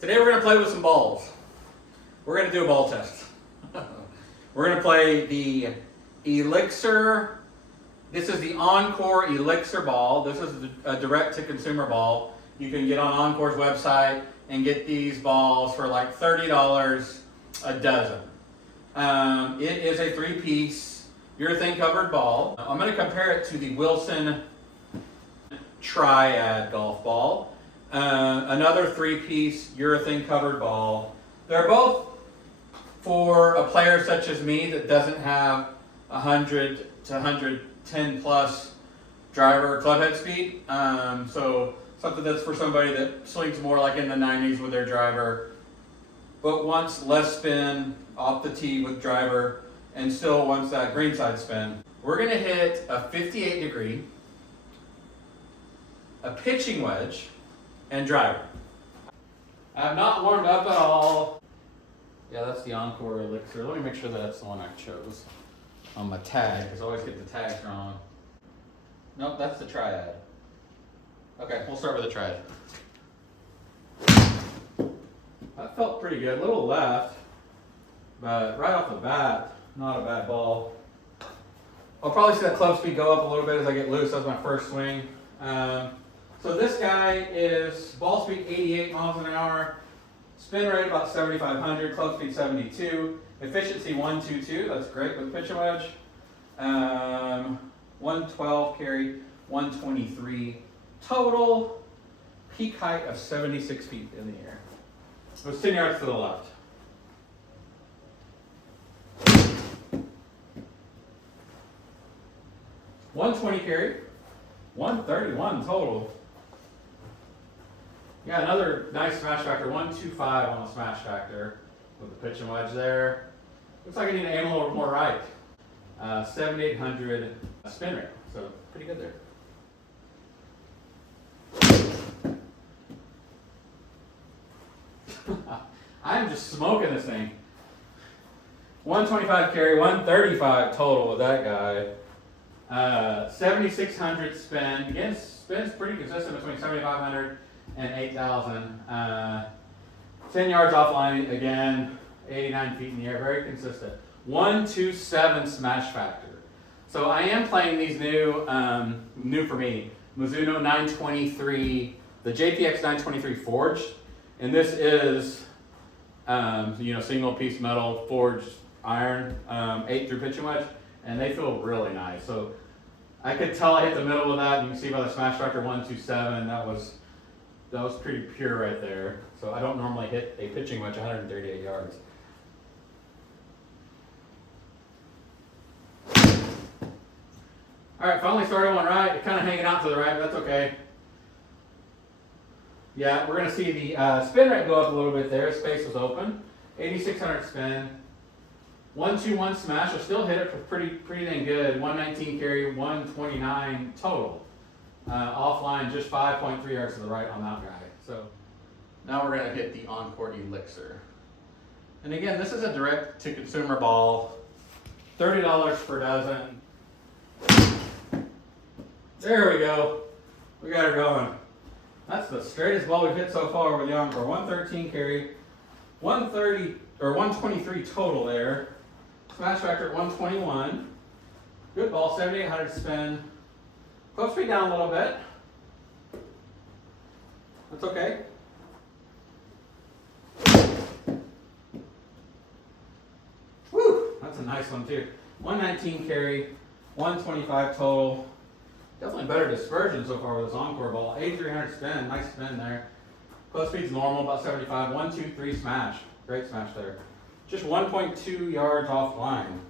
Today we're going to play with some balls. We're going to do a ball test. We're going to play the Elixr. This is the OnCore Elixr ball. This is a direct-to-consumer ball. You can get on OnCore's website and get these balls for like $30 a dozen. It is a three-piece urethane-covered ball. I'm going to compare it to the Wilson Triad golf ball. Another three-piece urethane-covered ball. They're both for a player such as me that doesn't have 100 to 110 plus driver club head speed. So something that's for somebody that swings more like in the 90s with their driver, but wants less spin off the tee with driver and still wants that greenside spin. We're going to hit a 58 degree, a pitching wedge, and driver. I have not warmed up at all. Yeah, that's the OnCore Elixr. Let me make sure that's the one I chose on my tag, because I always get the tags wrong. Nope, that's the Triad. Okay, we'll start with the Triad. That felt pretty good. A little left, but right off the bat, not a bad ball. I'll probably see that club speed go up a little bit as I get loose. That's my first swing. So this guy is ball speed 88 miles an hour, spin rate about 7,500, club speed 72, efficiency 122. That's great with pitch and wedge. 112 carry, 123 total. Peak height of 76 feet in the air. It was 10 yards to the left. $120 carry, 131 total. Yeah, another nice smash factor, 125 on the smash factor with the pitch and wedge there. Looks like I need to aim a little more right. 7,800 spin rate, so pretty good there. I'm just smoking this thing. 125 carry, 135 total with that guy. 7,600 spin. Again, spin's pretty consistent between 7,500 and 8,000. 10 yards offline, again, 89 feet in the air, very consistent. 127 smash factor. So I am playing these new for me, Mizuno 923, the JPX 923 forged, and this is, single piece metal forged iron, 8 through pitch and wedge, and they feel really nice. So I could tell I hit the middle of that. You can see by the smash factor 127, that was pretty pure right there. So I don't normally hit a pitching wedge 138 yards. All right, finally started one right. It's kind of hanging out to the right, but that's okay. Yeah, we're going to see the spin rate go up a little bit there. Space was open. 8,600 spin. 121 smash. I still hit it for pretty dang good. 119 carry, 129 total. Offline, just 5.3 yards to the right on that guy. So now we're going to hit the OnCore Elixr. And again, this is a direct-to-consumer ball. $30 per dozen. There we go. We got her going. That's the straightest ball we've hit so far with the OnCore. 113 carry, 123 total there. Smash factor at 121. Good ball, 7,800 spin. Club speed down a little bit. That's okay. Woo! That's a nice one too. 119 carry, 125 total. Definitely better dispersion so far with this OnCore ball. 8,300 spin, nice spin there. Club speed's normal, about 75. 123 smash. Great smash there. Just 1.2 yards offline.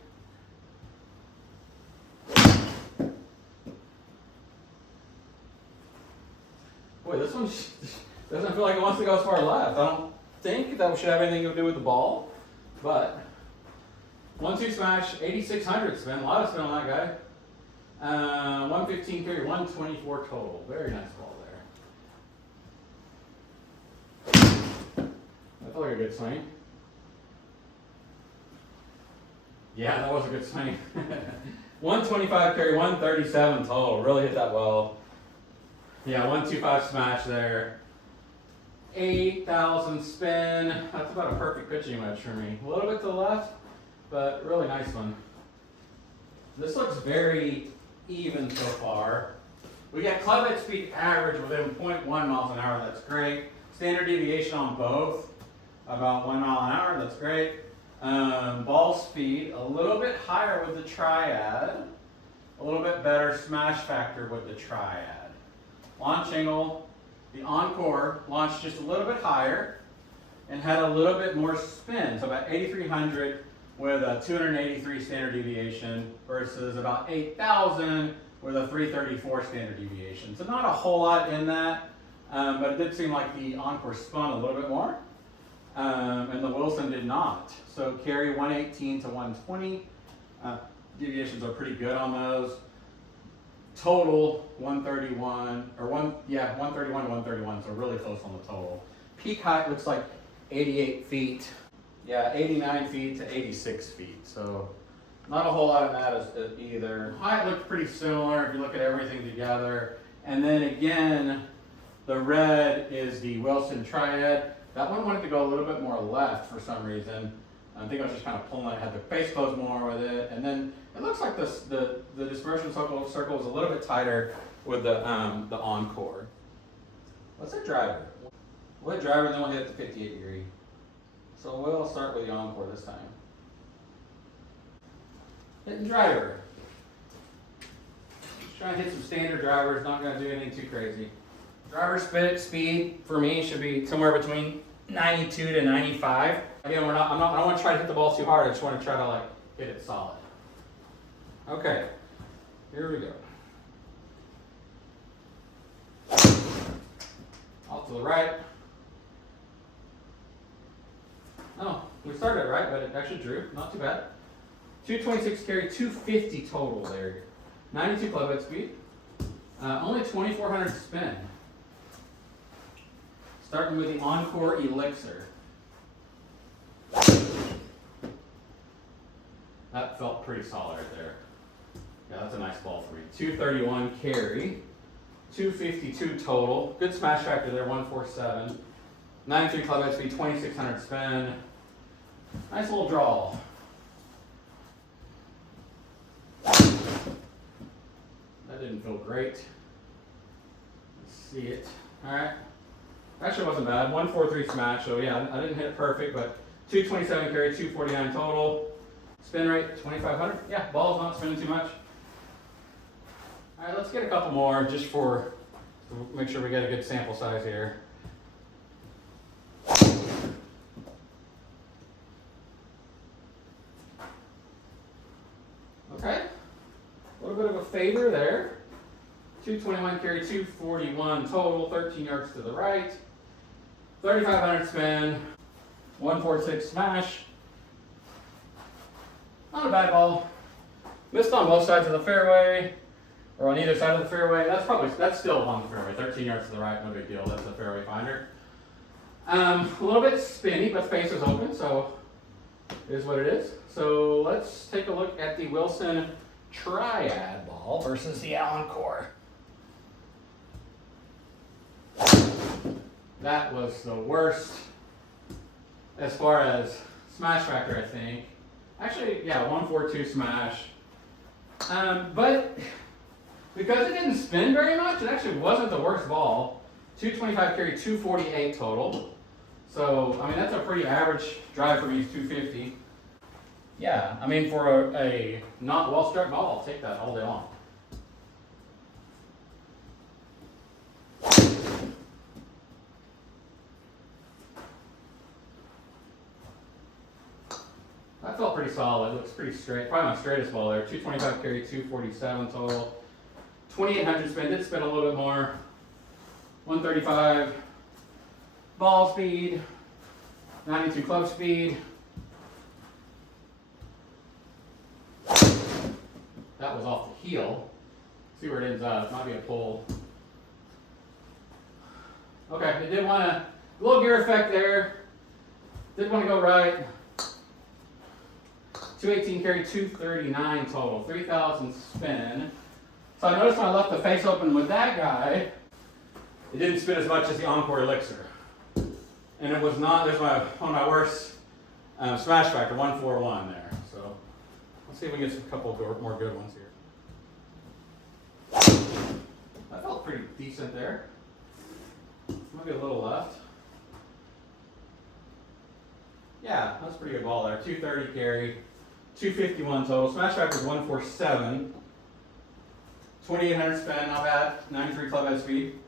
Boy, this one doesn't feel like it wants to go as far left. I don't think that should have anything to do with the ball, but 1-2 smash, 8,600 spin, a lot of spin on that guy. 115 carry, 124 total. Very nice ball there. That felt like a good swing. Yeah, that was a good swing. 125 carry, 137 total. Really hit that well. Yeah, 125 smash there. 8,000 spin. That's about a perfect pitching image for me. A little bit to the left, but really nice one. This looks very even so far. We got club head speed average within 0.1 miles an hour. That's great. Standard deviation on both, about 1 mile an hour. That's great. Ball speed, a little bit higher with the Triad. A little bit better smash factor with the Triad. Launch angle, the OnCore launched just a little bit higher and had a little bit more spin, so about 8,300 with a 283 standard deviation versus about 8,000 with a 334 standard deviation. So not a whole lot in that, but it did seem like the OnCore spun a little bit more, and the Wilson did not. So carry 118 to 120. Deviations are pretty good on those. Total 131, or 131 to 131, so really close on the total. Peak height looks like 88 feet. Yeah, 89 feet to 86 feet. So not a whole lot of that either. Height looked pretty similar if you look at everything together. And then again, the red is the Wilson Triad. That one wanted to go a little bit more left for some reason. I think I was just kind of pulling it, had the face close more with it. And then it looks like the dispersion circle was a little bit tighter with the OnCore. What's the driver? What driver, then we'll hit the 58 degree. So we'll start with the OnCore this time. Hitting driver. Just trying to hit some standard drivers, not going to do anything too crazy. Driver speed for me should be somewhere between 92 to 95. Again, I don't want to try to hit the ball too hard. I just want to try to like hit it solid. Okay, here we go. Off to the right. Oh, we started right, but it actually drew. Not too bad. 226 carry, 250 total there. 92 club head speed. Only 2,400 spin. Starting with the OnCore Elixr. That felt pretty solid right there. Yeah, that's a nice ball for me. 231 carry, 252 total. Good smash factor there, 147. 93 club head speed, 2,600 spin. Nice little draw. That didn't feel great. Let's see it. All right. Actually, it wasn't bad. 143 smash. So yeah, I didn't hit it perfect, but 227 carry, 249 total. Spin rate 2,500. Yeah, ball's not spinning too much. All right, let's get a couple more just to make sure we get a good sample size here. Okay, a little bit of a favor there. 221 carry, 241 total, 13 yards to the right. 3,500 spin, 146 smash. Not a bad ball. Missed on both sides of the fairway, or on either side of the fairway. That's still along the fairway. 13 yards to the right, no big deal. That's a fairway finder. A little bit spinny, but face is open, so it is what it is. So let's take a look at the Wilson Triad ball versus the OnCore. That was the worst as far as smash factor, I think. Actually, yeah, 142 smash. But because it didn't spin very much, it actually wasn't the worst ball. 225 carry, 248 total. So, I mean, that's a pretty average drive for me, 250. Yeah, I mean, for a not well-struck ball, I'll take that all day long. That felt pretty solid. Looks pretty straight. Probably my straightest ball there. 225 carry, 247 total. 2,800 spin. Did spin a little bit more. 135 ball speed. 92 club speed. That was off the heel. See where it ends up. Might be a pull. Okay, it did want a little gear effect there. Did want to go right. 218 carry, 239 total, 3,000 spin. So I noticed when I left the face open with that guy, it didn't spin as much as the OnCore Elixr. And it was not, there's one of my worst smash factor, 141 there. So let's see if we can get a couple more good ones here. That felt pretty decent there. Maybe a little left. Yeah, that's a pretty good ball there. 230 carry, 251 total. Smash factor is 147. 2800 spin, not bad. 93 club head speed.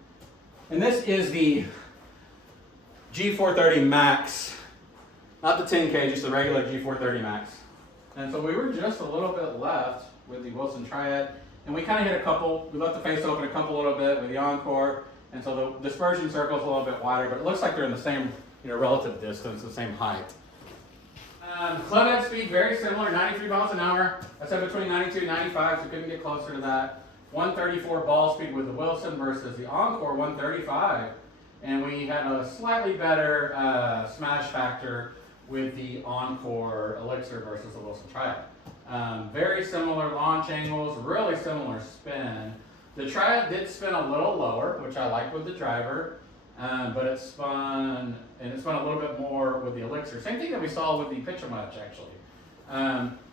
And this is the G430 Max. Not the 10K, just the regular G430 Max. And so we were just a little bit left with the Wilson Triad. And we kind of hit a couple, we left the face open a couple little bit with the OnCore. And so the dispersion circle is a little bit wider, but it looks like they're in the same, relative distance, the same height. Club head speed, very similar, 93 miles an hour. I said between 92 and 95, so we couldn't get closer to that. 134 ball speed with the Wilson versus the OnCore 135. And we had a slightly better smash factor with the OnCore Elixr versus the Wilson Triad. Very similar launch angles, really similar spin. The Triad did spin a little lower, which I like with the driver, but it spun a little bit more with the Elixr. Same thing that we saw with the pitcher match, actually.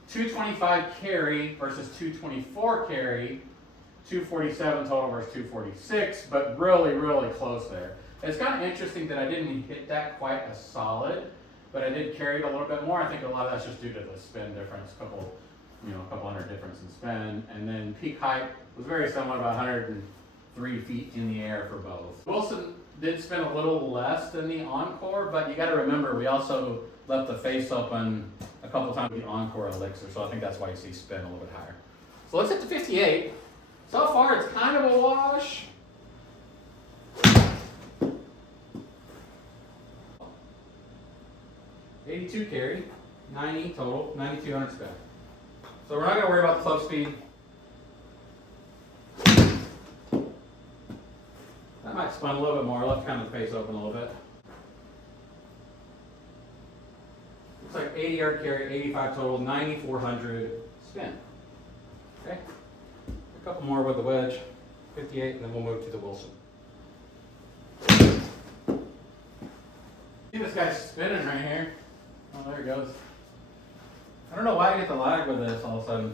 225 carry versus 224 carry, 247 total versus 246, but really, really close there. It's kind of interesting that I didn't hit that quite as solid, but I did carry it a little bit more. I think a lot of that's just due to the spin difference, a couple hundred difference in spin. And then peak height was very similar, about 103 feet in the air for both. Wilson did spin a little less than the OnCore, but you got to remember we also left the face open a couple times with the OnCore Elixr, so I think that's why you see spin a little bit higher. So let's hit the 58. So far it's kind of a wash. $82 carry, 90 total, 9,200 spin. So we're not going to worry about the club speed. That might spun a little bit more. Left kind of the face open a little bit. Looks like 80 yard carry, 85 total, 9,400 spin. Okay. A couple more with the wedge, 58, and then we'll move to the Wilson. See this guy's spinning right here. Oh, there it goes. I don't know why I get the lag with this all of a sudden.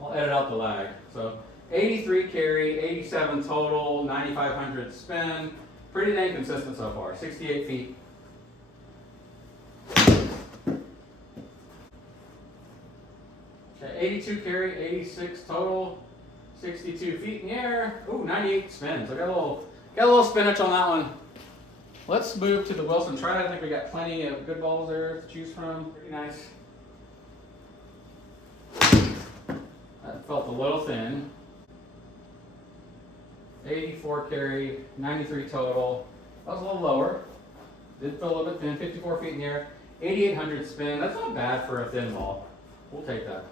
I'll edit out the lag. So 83 carry, 87 total, 9,500 spin. Pretty dang consistent so far. 68 feet. Okay, 82 carry, 86 total, 62 feet in the air. Ooh, 98 spins. So got a little spinach on that one. Let's move to the Wilson Triad. I think we got plenty of good balls there to choose from. Pretty nice. That felt a little thin. 84 carry, 93 total. That was a little lower. Did feel a little bit thin, 54 feet in the air. 8,800 spin. That's not bad for a thin ball. We'll take that.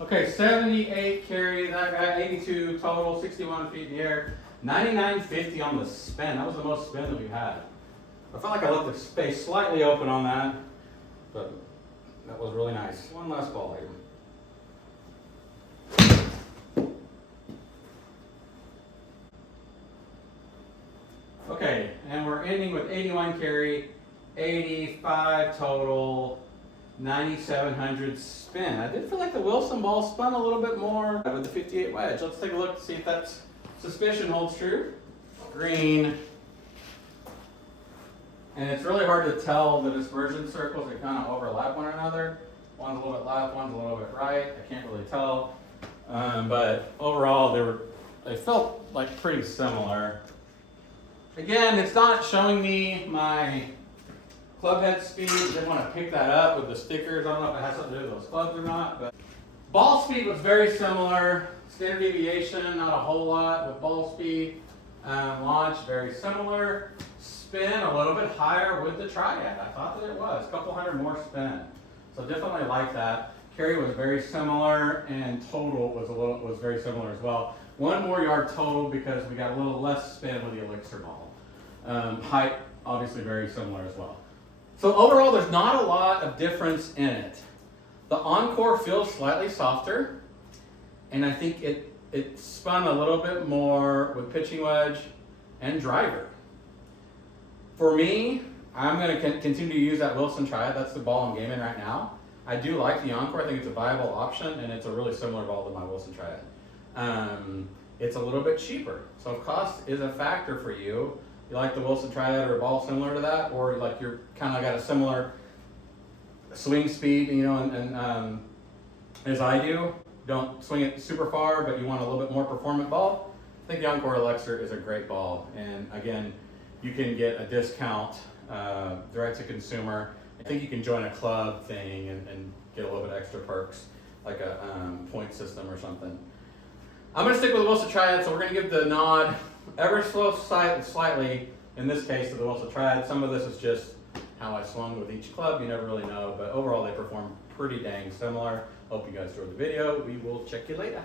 Okay, 78 carry, that guy, 82 total, 61 feet in the air, 99.50 on the spin. That was the most spin that we had. I felt like I left the space slightly open on that, but that was really nice. One last ball here. Okay, and we're ending with 81 carry, 85 total, 9,700 spin. I did feel like the Wilson ball spun a little bit more with the 58 wedge. Let's take a look to see if that suspicion holds true. Green. And it's really hard to tell the dispersion circles. They kind of overlap one another. One's a little bit left, one's a little bit right. I can't really tell. But overall, they felt like pretty similar. Again, it's not showing me my club head speed. Didn't want to pick that up with the stickers. I don't know if it has something to do with those clubs or not. But ball speed was very similar. Standard deviation, not a whole lot with ball speed. Launch, very similar. Spin, a little bit higher with the Triad. I thought that it was. A couple hundred more spin. So definitely like that. Carry was very similar, and total was very similar as well. One more yard total because we got a little less spin with the Elixr ball. Height, obviously very similar as well. So overall, there's not a lot of difference in it. The OnCore feels slightly softer, and I think it it spun a little bit more with pitching wedge and driver. For me, I'm going to continue to use that Wilson Triad. That's the ball I'm gaming right now. I do like the OnCore. I think it's a viable option, and it's a really similar ball to my Wilson Triad. It's a little bit cheaper. So if cost is a factor for you, you like the Wilson Triad or a ball similar to that, or like you're kind of got a similar swing speed, you know, and as I do, don't swing it super far, but you want a little bit more performant ball, I think the OnCore Elixr is a great ball. And again, you can get a discount direct to consumer. I think you can join a club thing and get a little bit extra perks, like a point system or something. I'm going to stick with the Wilson Triad, so we're going to give the nod ever so slightly, in this case, to the Wilson Triad. Some of this is just how I swung with each club. You never really know, but overall they perform pretty dang similar. Hope you guys enjoyed the video. We will check you later.